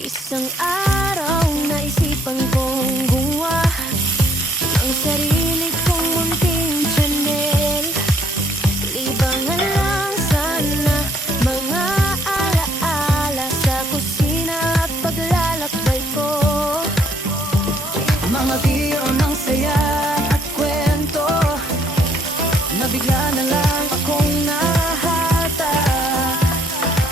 Isang araw naisipan kong gumawa ng sarili kong munting channel. Libangan lang sana mga alaala sa kusina at paglalakbay ko. Mga biro ng saya at kwento, nabigla na lang akong nahata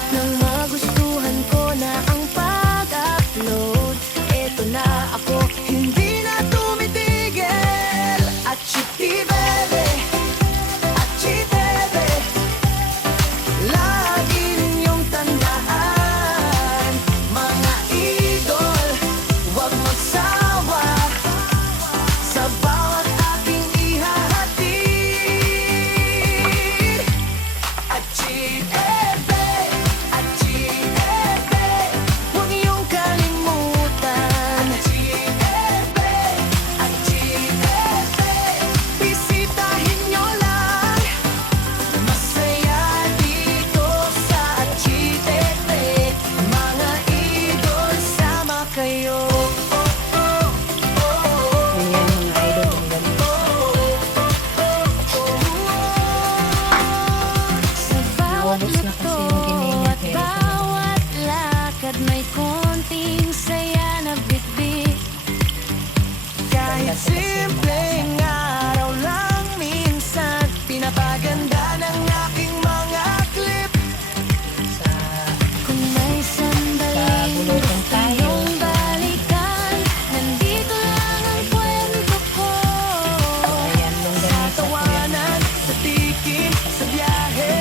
nang magustuhan ko na ang pag-upload. Eto na ako, hindi na tumitigil. Achi bebe, achi bebe, lagi ninyong tandaan, mga idol, huwag magsawa sa bawat aking ihahatid. Achi bebe, huwag niyong kalimutan. Achi bebe, bisitahin niyo lang. Masaya dito sa Achi bebe, mga idol, sama kayo. Ayan mga idol, ang ganda. Sa bawat Naubos na kasi yung ginini, at kaya bawat lakad may konting saya na bitbit. Kahit simpleng araw lang, minsan pinapaganda ng aking mga clip. Sa Kung may sandaling Pagulutan gusto tayo. niyong balikan, nandito lang ang kwento ko. ayan, Sa longganisa po yan. tawanan, sa tikim, sa biyahe,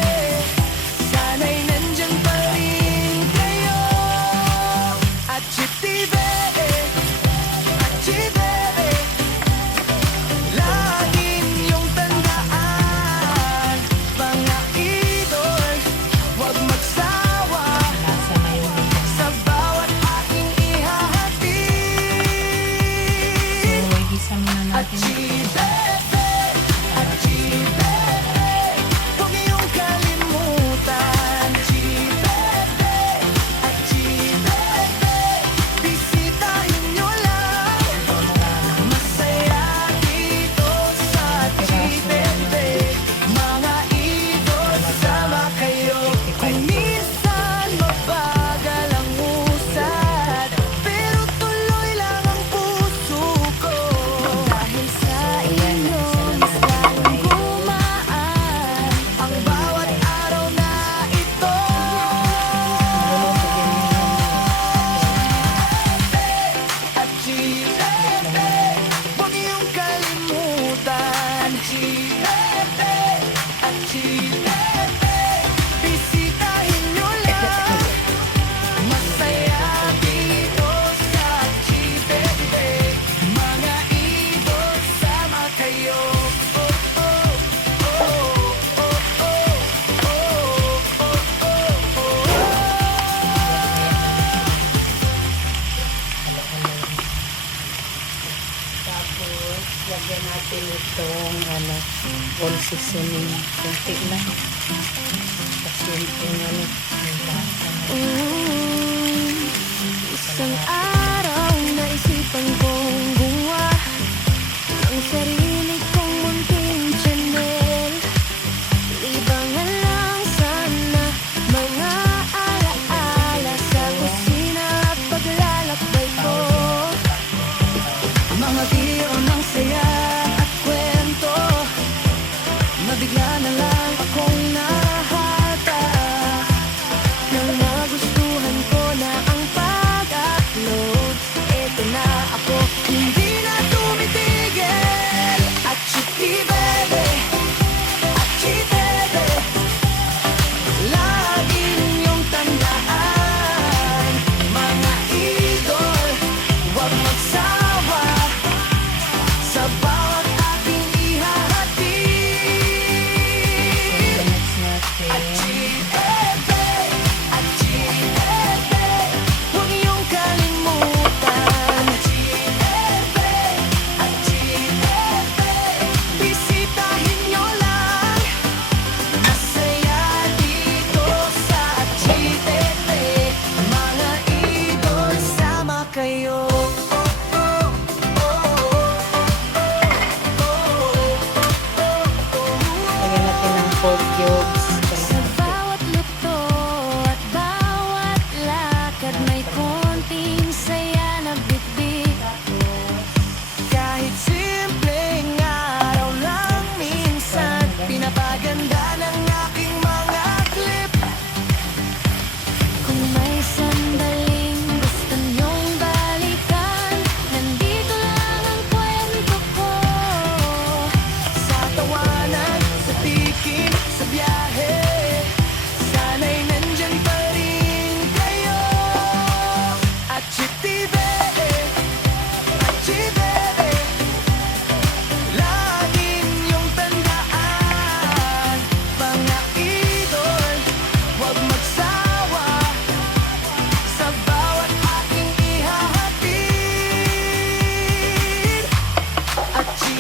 sana'y nandyan pa rin kayo. Achi bebe, lagi niyong tandaan, mga idol, huwag magsawa Nasa na yung longganisa. sa bawat aking ihahatid. So, igisa muna natin Achi ito. bebe, huwag niyong kalimutan. Achi bebe, bisitahin niyo lang. Masaya dito sa Achi bebe, mga idol, sama kayo. Kung minsan mabagal ang usad, pero tuloy lang ang puso ko. Dahil sa inyo, mas lalong gumaan Ang bawat araw na ito. Malulungkot yan yung Achi bebe, huwag niyong kalimutan. Achi bebe, bisitahin niyo lang. Masaya dito sa Achi bebe, mga idol, sama kayo. Tapos, lagyan natin itong all seasoning. Kunti lang. Kasi yung yung lasa. Isang araw naisipan kong gumawa ng sarili kong munting channel. Libangan lang sana mga alaala sa kusina at paglalakbay ko. Mga biro ng saya at kwento, nabigla na lang akong nahata nang magustuhan ko na ang pag-upload. Eto na ako, hindi na tumitigil.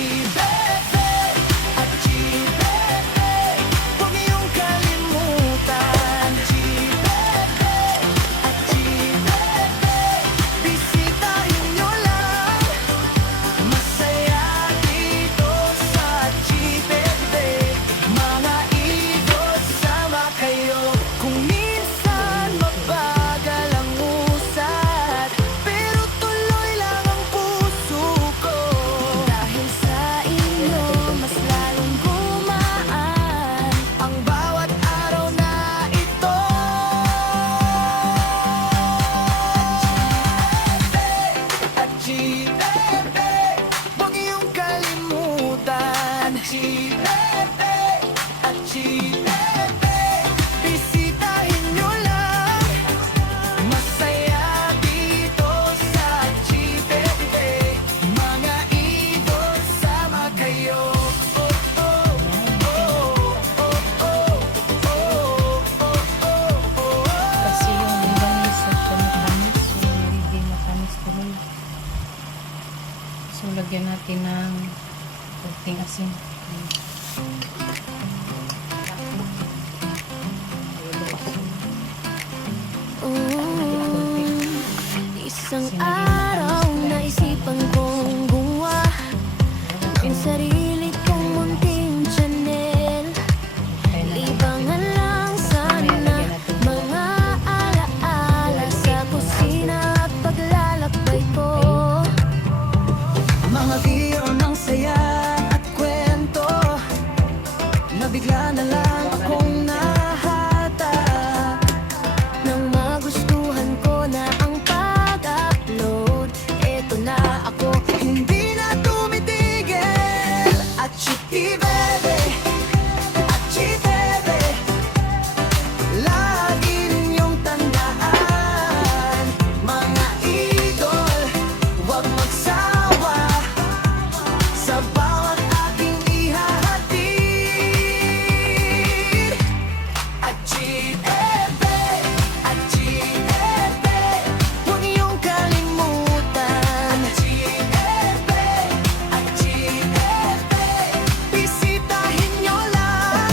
Bebe, at G Bebe, huwag niyong kalimutan. G Bebe, at G Bebe, bisitahin niyo lang. Masaya dito sa G Bebe, mga idol, sama kayo. Kung minsan mabagal ang usad, pero tuloy lang ang puso ko. Dahil sa inyo, mas lalong gumaan Ang bawat araw na ito. At G Bebe, huwag niyong kalimutan. G Bebe, at G Bebe, bisitahin niyo lang. Masaya dito sa G Bebe, mga idol, sama kayo. Oh, oh, oh, oh, oh, oh, oh. Kasi yung langisa siya matamis, yung hindi matamis tuloy. So, lagyan natin ng konting asin. Isang araw naisipan kong gumawa ng sarili kong munting channel. Libangan lang sana mga alaala sa kusina at paglalakbay ko. Mga biro ng saya at kwento, nabigla na lang akong nahata. Nang magustuhan ko na ang pag-upload, eto na ako. Hindi na tumitigil. At Chitty Bebe, at Chitty Bebe, lagi ninyong tandaan. Mga idol, huwag magsawa sa bawat aking ihahatid. At Chitty Bebe, at Chitty Bebe, huwag niyong kalimutan. At Chitty Bebe, at Chitty Bebe, bisitahin niyo lang.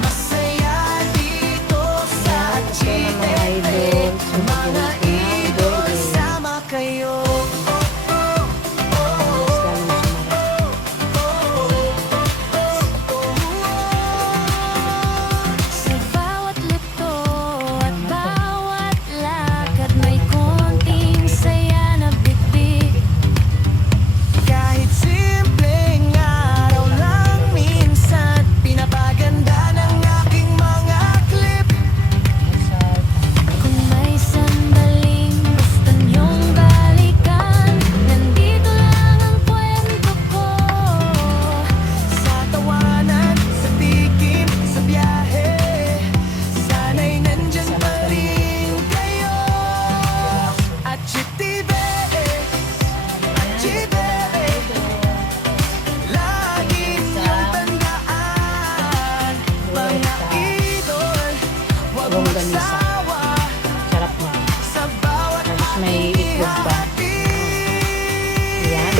Masaya dito sa Chitty Bebe, mga idol, sama kayo. Sa bawat luto at bawat lakad, may konting saya na bitbit. Kahit simpleng araw lang, minsan pinapaganda ng aking mga clip. Kung may sandaling gusto niyong balikan, nandito lang ang kwento ko. Sa tawanan, sa tikim, sa biyahe, sana'y nandyan pa rin kayo. At Chitty Bebe, at Chitty Bebe, lagi niyong tandaan. Mga idol, huwag Huwag ganisa. magsawa Sarap na. sa bawat Tapos may itlog pa. Yan.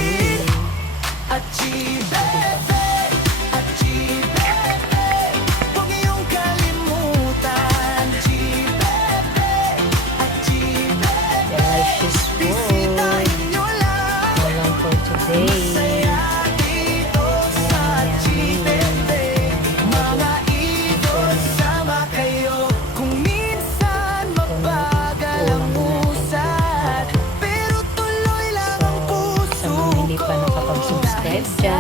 At G Bebe, at G Bebe, huwag niyong kalimutan. G Bebe, at G Bebe, Delicious food. bisitahin niyo lang. All lang for today. Masaya dito sa G Bebe, mga idol, sama kayo. Kung minsan mabagal ang usad, pero tuloy lang ang Sa puso mga hindi pa ko. nakapag-subscribe Dahil sa dyan,